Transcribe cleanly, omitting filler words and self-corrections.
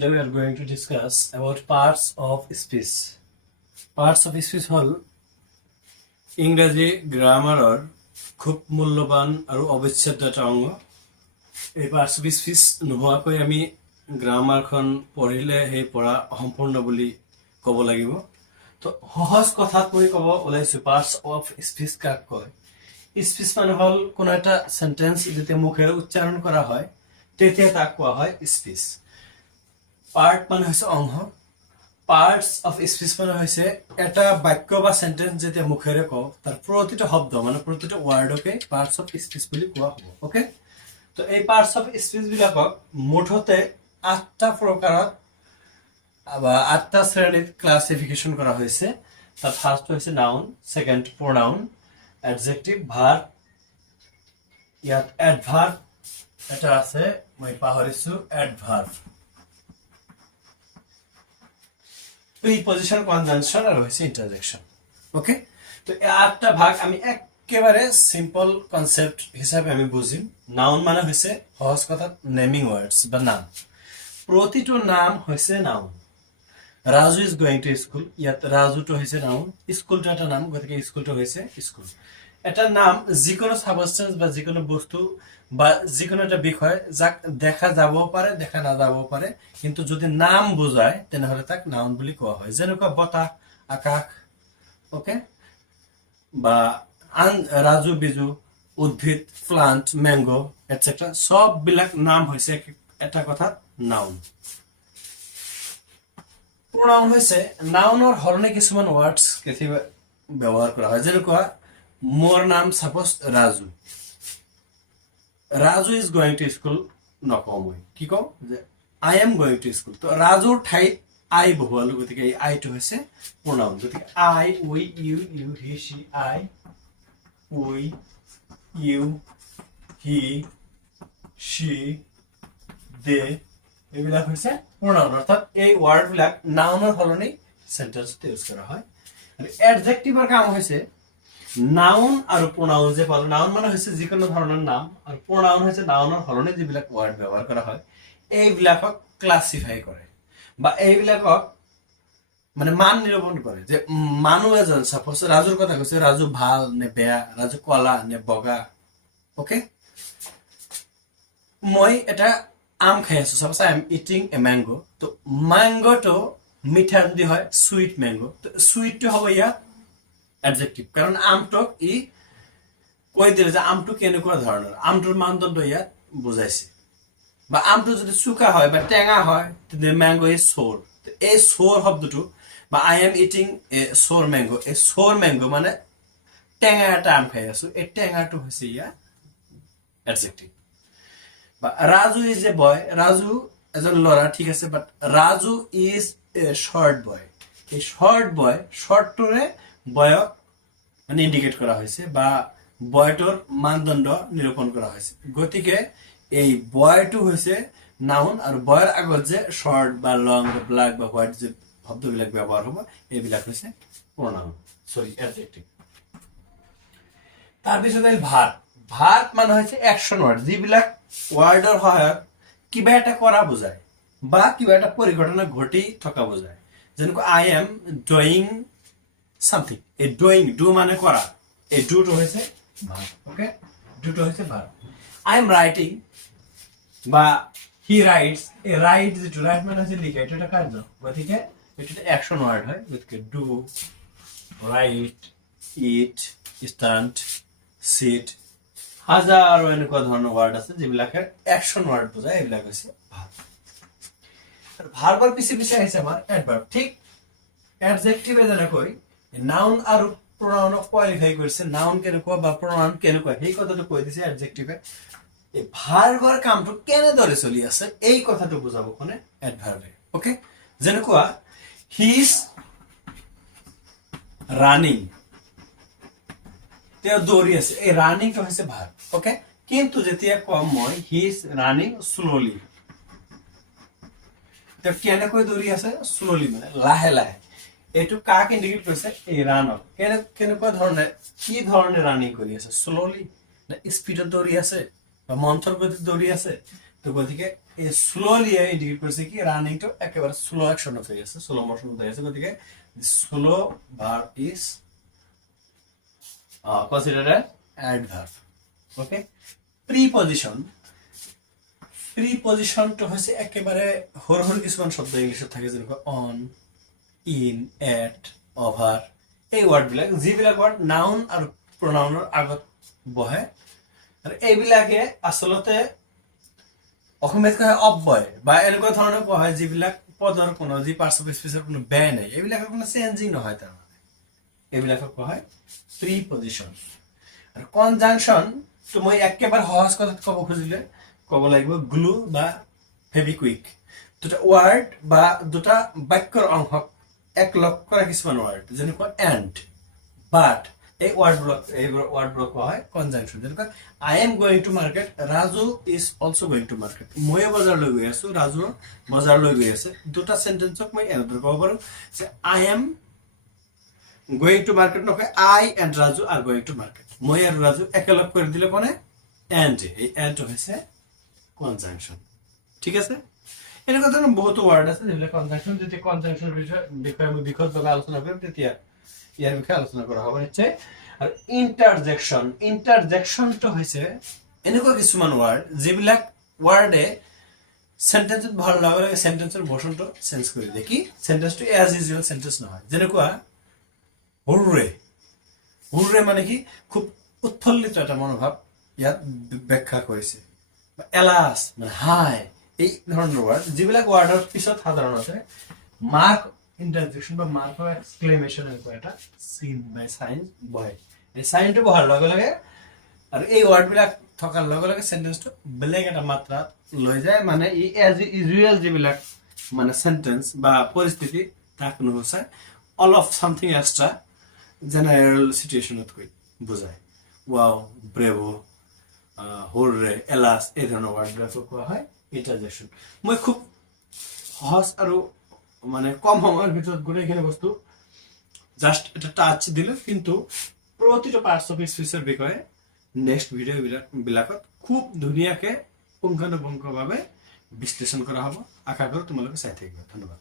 Today we are going to discuss about parts of speech. Parts of speech হল ইংৰাজী গ্ৰামাৰৰ খুব মূল্যৱান আৰু অবিচ্ছেদ্য এটা অংগ। এই parts of speech নোহোৱাকৈ আমি গ্ৰামাৰখন পঢ়িলে সেই পঢ়া সম্পূৰ্ণ বুলি ক'ব লাগিব। তো সহজ কথাত মই ক'ব ওলাইছো parts of speech কাক কয়। স্পিচ মানে হল কোনো এটা সেন্টেন্স যেতিয়া মুখেৰে উচ্চাৰণ কৰা হয় তেতিয়া তাক কোৱা হয় স্পিচ। পাৰ্ট মানে হচ্ছে অংশ। পাৰ্টস অফ স্পিচ মানে হচ্ছে এটা বাক্য বা সেন্টেন্স যেতিয়া মুখেৰে কওঁ তাৰ প্ৰতিটো শব্দ মানে প্ৰতিটো ওয়াৰ্ডকে পাৰ্টস অফ স্পিচ বুলি কোৱা হ'ব। ওকে, তো এই পাৰ্টস অফ স্পিচ বিলাকক মুঠতে 8টা প্ৰকাৰত বা 8টা শ্ৰেণীত ক্লাসিফিকেশন কৰা হৈছে। তাৰ ফাৰ্স্ট হৈছে নাউন, সেকেন্ড প্ৰোনাউন, অ্যাডজেক্টিভ, ভাৰ্ব, ইয়াত অ্যাডভাৰ্ব এটা আছে মই পাহৰিছো, অ্যাডভার্ব, প্রিপজিশন, কনজাংশন আর হচ্ছে ইন্টারজেকশন। ওকে, তো এই 8টা ভাগ আমি একেবারে সিম্পল কনসেপ্ট হিসাবে আমি বুঝিম। নাউন মানে হচ্ছে সহজ কথা নেমিং ওয়ার্ডস বা নাম। প্রতিটো নাম হচ্ছে noun. Raju is going to school, ইয়াত রাজুটো হচ্ছে নাউন, স্কুলটো এটা নাম, গতিকে স্কুলটো হচ্ছে স্কুল। এটা নাম যিকোনো সাবস্টেন্স বা যিকোনো বস্তু বা যিকোনো একটা বিষয় যাক দেখা যাবও পারে দেখা না যাবও পারে, কিন্তু যদি নাম বোঝায় তেনেহলে তাক নাউন বুলি কোৱা হয়। যেনেকুৱা বতাহ, আকাশ, ওকে, বা ৰাজু, বিজু, উদ্ভিদ, প্লান্ট, ম্যাঙ্গো এটসেট্ৰা সব বিলাক নাম হৈছে এটা কথাত নাউন। প্ৰোনাউন হৈছে নাউনৰ হৰণে কিছুমান ওয়াৰ্ডস কেতিয়াবা ব্যৱহাৰ কৰা হয়। যেনেকুৱা মোৰ নাম suppose Raju, Raju is going to school নকওঁ, মই কি কওঁ যে I am going to school. তো ৰাজুৰ ঠাইত আই বহুৱালো, গতিকে এই আইটো হৈছে প্ৰনাউন। গতিকে আই, উই, ইউ, হি, সি, আই, উই, ইউ, হি, সি, দে এইবিলাক হৈছে প্ৰনাউন, অৰ্থাৎ এই ওয়াৰ্ড বিলাক নাউনৰ সলনি সেন্টেন্সত ইউজ কৰা হয়। আৰু এডজেক্টিভৰ কাম হৈছে নাউন আৰু প্ৰোনাউন যে পালো, নাউন মানে হচ্ছে যিকোনো ধৰণৰ নাম আৰু প্ৰোনাউন হচ্ছে নাউনৰ হলনে যিবিলাক ওয়াৰ্ড ব্যবহাৰ কৰা হয় এইবিলাকক ক্লাসিফাই কৰে বা এইবিলাকক মানে মান নিৰূপণ কৰে। যে মানুহ এজন সাপোজ ৰাজুৰ কথা কৈছে, ৰাজু ভাল নে বেয়া, ৰাজু কলা নে বগা। ওকে, মই এটা আম খাই আছো, suppose I am eating a mango. তো ম্যাঙ্গোটো মিঠা যদি হয় সুইট ম্যাঙ্গো, তো সুইটটো হ'ব ইয়াত অ্যাডজেক্টিভ, কারণ আমটোক ই কৈ দিলে যে আমটো কেনেকুৱা ধৰণৰ, আমটোৰ মানদণ্ড ইয়াত বুজাইছে। বা আমটো যদি চুকা হয় বা টেঙা হয় তেতিয়া ম্যাঙ্গো ইজ সোর। এই সোর শব্দটো বা I am eating a sour mango, এই সোর ম্যাঙ্গো মানে টেঙা এটা আম খাই আছো, এই টেঙাটো হৈছে ইয়াত অ্যাডজেক্টিভ। বা রাজু ইজ এ বয়, রাজু এজন ল'ৰা, ঠিক আছে, বাট ৰাজু ইজ এ শৰ্ট বয়। এই শৰ্ট বয়, শৰ্টটোৰে বয়ক মানে ইন্ডিকেট কৰা হয়েছে বা বয়টোৰ মানদণ্ড নিৰূপণ কৰা হয়েছে। গতিকে এই বয়টো হৈছে নাউন আৰু বয়ৰ আগত যে শৰ্ট বা লং বা ব্ল্যাক বা হোয়াইট যে শব্দবিলাক ব্যৱহাৰ হ'ব এইবিলাক হৈছে প্ৰোনাউন, সৰি অ্যাডজেক্টিভ। তাৰপিছত আহিল ভাৰ্ব। ভাৰ্ব মানে হৈছে অ্যাকশন ওয়াৰ্ড, যিবিলাক ওয়াৰ্ডৰ সহায়ত কিবা এটা কৰা বুজায় বা কিবা এটা পৰিঘটনা ঘটি থকা বুজায়। যেনেকৈ আই এম ডুইং সামথিং, এই ডুইং, ডু মানে করা, এই ডুটো হয়েছে ভার্ব। ওকে, ডুটো হয়েছে ভার্ব। আই এম রাইটিং বা হি রাইটস, এই রাইট যেটো রাইট মানে হচ্ছে লিখা, এটা একটা কার্য, গতিকে এটা অ্যাকশন ওয়ার্ড হয়। গতিকে do, right, eat, stand, sit, হাজারো এনেকুৱা ধৰণৰ ওয়াৰ্ড আছে যিবিলাকে অ্যাকশন ওয়াৰ্ড বুজায়, এইবিলাক হৈছে ভাৰ্ব। আৰু ভাৰ্বৰ পিছে পিছে আহিছে আমাৰ এডভাৰ্ব। ঠিক এডজেক্টিভে যেনেকৈ নাউন আৰু প্ৰোনাউনক কোয়ালিফাই কৰিছে, নাউন কেনেকুৱা বা প্ৰোনাউন কেনেকুৱা সেই কথাটো কৈ দিছে এডজেক্টিভে। এই ভাৰ্বৰ কামটো কেনেদৰে চলি আছে এই কথাটো বুজাব কোনে, এডভাৰ্বে। ওকে, যেনেকুৱা হি ইজ ৰানিং, তেওঁ দৌৰি আছে, এই ৰানিংটো হৈছে ভাৰ্ব। ওকে, কিন্তু যেতিয়া কম মই হি ইজ ৰানিং স্লোলি, তেওঁ কেনেকৈ দৌৰি আছে, স্লোলি মানে লাহে লাহে, এইটো কাক ইন্ডিকেট কৰিছে, এই ৰানক। কেনেকুৱা ধৰণে, কি ধৰণে ৰানিং কৰি আছে, স্লোলি না স্পীডত দৌৰি আছে বা মন্থৰ গতিত দৌৰি আছে। তো গতিকে এই স্লোলি ইন্ডিকেট করছে কি রানিংটা একেবারে স্লো অ্যাকশন হয়ে গেছে, স্লো মোশন হয়ে গেছে। গতিকে slow verb is considered adverb. Okay, preposition, প্রিপজিশনটা হচ্ছে একেবারে হর কিছুমান শব্দ ইংলিশে থাকে, যেরকম অন, ইন, এট, ওভার, এই ওয়ার্ডবিলাক যিবিলাক ওয়ার্ড নাউন আৰু প্ৰনাউনৰ আগত বহে, আৰু এইবিলাকে আচলতে অসমীয়াত কোৱা হয় অব্যয় বা এনেকুৱা ধৰণৰ কোৱা হয় যিবিলাক পদৰ কোনো যি পাৰ্টছ অফ স্পীচৰ কোনো বেয়া নাই, এইবিলাকৰ কোনো চেঞ্জিং নহয়, তাৰমানে এইবিলাকক কোৱা হয় প্ৰিপজিশন। আৰু কনজাংচন তো মই একেবাৰে সহজ কথাত ক'ব খুজিলে ক'ব লাগিব গ্লু বা ফেভিকুইক, দুটা ওয়ার্ড বা দুটা বাক্যৰ অংশক একলগ কৰা কিছুমান ওয়াৰ্ড, যেনেকুৱা এন্ড, বাট, এই ওয়াৰ্ডবোৰক কোৱা হয় কনজাংচন। যেনেকুৱা আই am going to market, Raju is also' going to market, ময়ে বজাৰলৈ গৈ আছো, ৰাজু বজাৰলৈ গৈ আছে। দুটা সেন্টেন্সক মই এনেদৰে ক'ব পাৰো যে I am going to market নকয় I and Raju are going to market, মই আৰু ৰাজু একেলগ কৰি দিলে কোনে এণ্ড, এই এণ্ড হৈছে কনজাংচন। ঠিক আছে, এনেকুৱা ধৰণৰ বহুতো ওয়াৰ্ড আছে যিবিলাক কনজাংচন। যেতিয়া কনজাংচনৰ বিষয়ে আমি বিশদভাৱে আলোচনা কৰিম তেতিয়া ইয়াৰ বিষয়ে আলোচনা কৰা হ'ব নিশ্চয়। আৰু ইন্টাৰজেকশন, ইন্টাৰজেকশনটো হৈছে এনেকুৱা কিছুমান ওয়াৰ্ড যিবিলাক ওয়াৰ্ডে সেন্টেন্সত বহাৰ লগে লগে সেন্টেন্সৰ মোশনটো চেঞ্জ কৰি দিয়ে, কি সেন্টেন্সটো এজ ইউজুৱেল সেন্টেন্স নহয়। যেনেকুৱা হুৰৰে, হুৰৰে মানে কি খুব উৎফুল্লিত এটা মনোভাৱ ইয়াত ব্যাখ্যা কৰিছে। এলাস মানে হাই, এই ধৰণৰ ওয়াৰ্ড যিবিলাক ওয়াৰ্ডৰ পিছত সাধাৰণতে মাৰ্ক ইন্টাৰজেকশন বা মাৰ্ক অফ এক্সক্লেমেশন এনেকুৱা এটা চিন বা সাইন বহে। এই সাইনটো বহাৰ লগে লগে আৰু এই ওয়াৰ্ডবিলাক থকাৰ লগে লগে সেন্টেন্সটো বেলেগ এটা মাত্ৰাত লৈ যায়, মানে ই এজ ইউজুৱেল যিবিলাক মানে সেন্টেন্স বা পৰিস্থিতি তাক নুগুচায়, all of something extra general সিচুৱেশ্যনতকৈ বুজায়। ৱাও, ব্ৰেভো, হুৰৰে, এলাস, এই ধৰণৰ ওয়াৰ্ডবিলাকক কোৱা হয় ইন্টাৰজেকশন। মই খুব সহজ আৰু মানে কম সময়ৰ ভিতৰত গোটেইখিনি বস্তু জাষ্ট এটা টাচ দিলো, কিন্তু প্ৰতিটো পাৰ্টছ অফ স্পীচৰ বিষয়ে নেক্সট ভিডিঅ' বিলাকত খুব ধুনীয়াকে পুংখানুপুংখভাৱে বিশ্লেষণ কৰা হ'ব। আশা কৰোঁ তোমালোকে চাই থাকিবা। ধন্যবাদ।